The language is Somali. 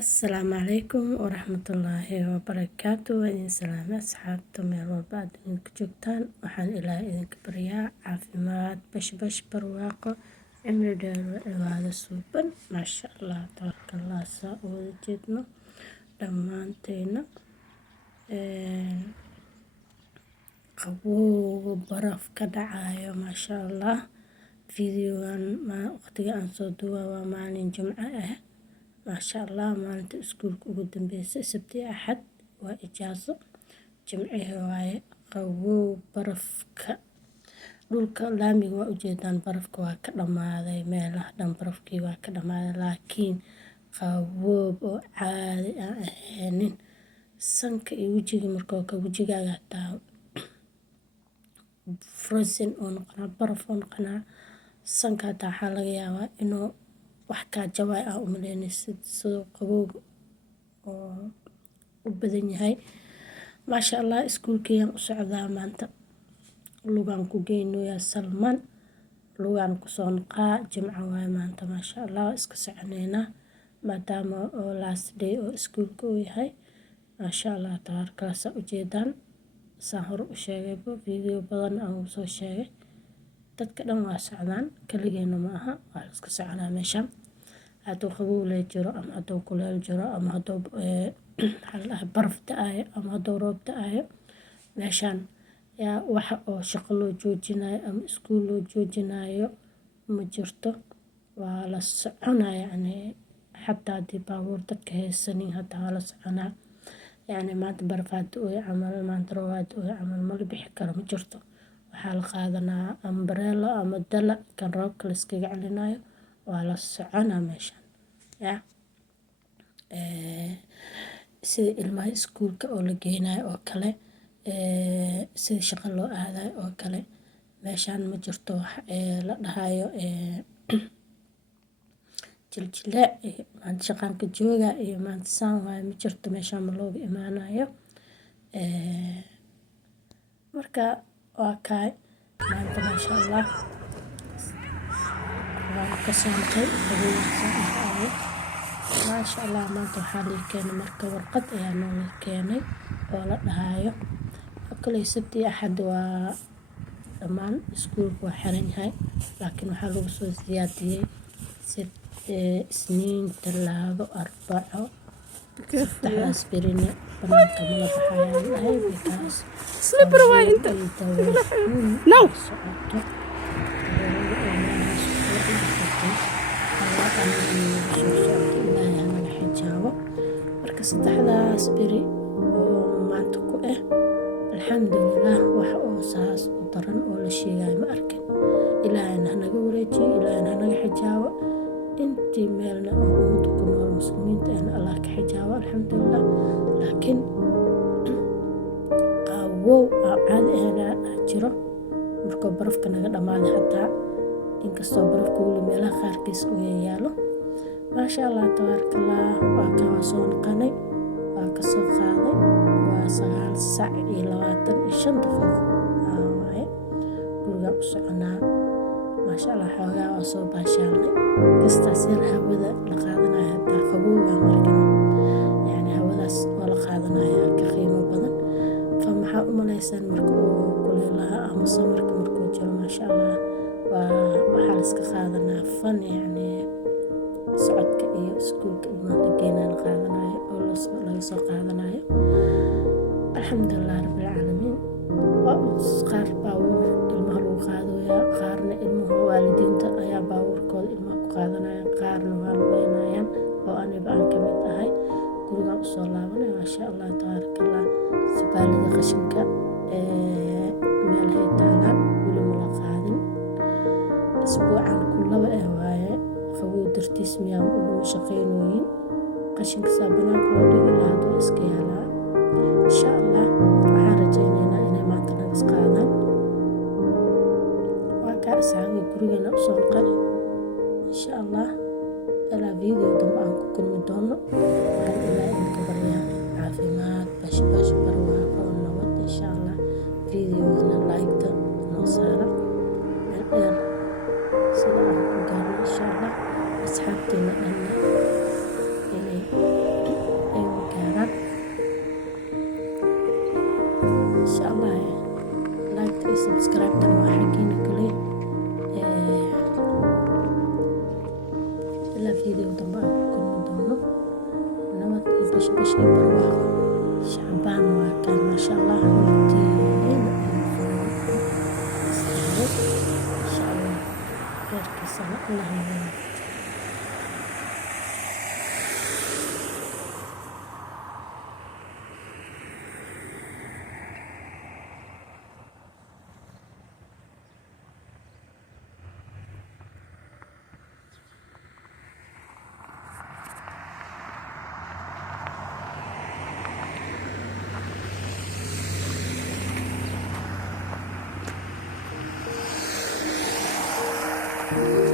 Asalaamu calaykum waraxmatullaahi wabarakaatu. Waa idin salaamay asxaabta meel walba aad idinka joogtaan. Waxaan ilaahay idinka baryaa caafimaad, bashbash, barwaaqo, cimri dheer oo cibaado suuban. Maasha Allah, tabaarakallah, saa u wada jeedno dhammaanteena. Qabowga baraf ka dhacayo maasha Allah. Videogan waqtiga aan soo duubay waa maalin Jimco ah. maasha Allah, maalinta iskuulka ugu dambeysay sabti axad waa ijaazo. Jimcihi waaye qabow barafka dhulka laamiga waa ujeedaan barafka waa ka dhamaaday, meelaha dhan barafkii waa ka dhamaaday, laakiin qabow oo caadi aan ahaynin. Sanka iyo wejiga markoo ka wejigaaga taa frozen oo noqonaa baraf oo noqonaa. Sanka taa waxaa laga yaabaa inuu wax ka jaway u maleynaysid sidoo qabow oo u badan yahay. Maasha Allah, iskuulkayaan u socdaa maanta. Lugaan ku geynoya Salman. Lugaan ku soo noqaa Jimco waaye maanta maasha Allah, iska soconayna maadaama oo last day oo iskuulka uu yahay. Maasha Allah, tabaarakallah, saa u jeedaan. Saan hor u sheegay video badan aan soo sheegay. Dadka dhan waa socdaan, kaligeena ma aha, waa iska soconaa meeshan. Hadduu qabow la jiro ama hadduu kuleel jiro ama hadduu baraf da'ayo ama hadduu roob da'ayo. Meeshan yaa waxa oo shaqo loo joojinayo ama iskuul loo joojinayo ma jirto. Waa la soconaa yacni xataa haddii baabuur dadka haysanin hataa waa la soconaa. Yacni maanta barafaad oo camal maanta roobaad oo camal ma la bixi karo ma jirto. Waxaa la qaadanaa umbrella ama dala kan roobka la iskaga celinayo. Waa la soconaa meeshan. Sida ilmaha iskuulka oo la geynayo oo kale. Sida shaqo loo aadayo oo kale. Meeshan ma jirto wax la dhahayo jiljilaac maanta shaqaan ka jooga iyo maanta saan waaye ma jirto. Meeshan ma looga imaanayo. Marka waa kaay maanta maasha Allah. Waan ka soo noqday qabowga. Maasha Allah, maanta waxaa la keenay marka warqad ayaa noo keenay oo la dhahayo. Kuley sabti axad waa dhammaan iskuulka waa xiran yahay. Laakiin waxaa lagu soo siyaadiyay Isniin, Talaado, Arbaco. Saddexdaas berine banaanka ma la baxayaan dhahay because slipper waa inta now socoto. Marka saddexdaas beri oo maanta ku ah alxamdulillah wax oo saas u daran oo la sheegay ma arkin. Ilaahayna hanaga wareejiyo, Ilaahayna hanaga xijaabo. Intii meelna oo ummadda ku nool muslimiinta aan Allah ka xijaabo alxamdulillah. Laakiin qabow caadi ah jiro markoo barafka naga dhamaaday hataa inkastoo barafka weli meelaha qaarkiis uu yaalo. Maasha Allah, tabaarakallah, waa ka soo noqonay, waa ka soo qaaday. Waa 9:25 waaye. Guriga u soconaa. Maasha Allah, xoogaa waa soo baashaalnay. Kastaas yar hawada la qaadanayo hataa qabowga markan. Yacni hawadaas oo la qaadanayo ka qiimo badan. Maxaa u malaysaan markuu kuleelaha ama samarka markuu jiro maasha Allah. Waxaa la iska qaadanaa fan yacni socodka iyo iskuulka ilmaha la geynayo la qaadanayo oo laga soo qaadanayo. Alxamdulillah rabbil caalamiin. Qaar baabuur ilmaha lagu qaadaya, qaarna ilmuhu waalidiinta ayaa baabuurkooda ilmaha ku qaadanaya, qaarna waa lugeynayaan oo aniga aan ka mid ahay. Guriga u soo laabanay maasha Allah, tabaarakallah. Sabaalada qashinka meelahay taalaan weli ma la qaadin. Isbuucan ku laba waaye. Qabow dartiis miyaan ugu shaqeynooyin. Qashinka banaanka loo dhigi lahaa oo iska yaalaa. Insha Allah waxaan rajaynaynaa inay maanta naga qaadaan. Waa ka asxaabi gurigeena u soo noqonay. Insha Allah ilaa video dambe aan ku kulmi doono. Waxaan ilaahay idinka baryaa caafimaad, bashbash, barwaaqo, nabad. Insha Allah videogana like noo saara. Meel dheer sida aan ku gaarno insha Allah. Asxaabteena dhanna inay subscribe-tan waa xaggiina kale ilaa video dambe aan ku kulmi doono nabad iyo bashbash iyo barwaaqo shacbaan waa kan maasha allah horteena istaagay insha allah kheyrkiisana allah nabad you.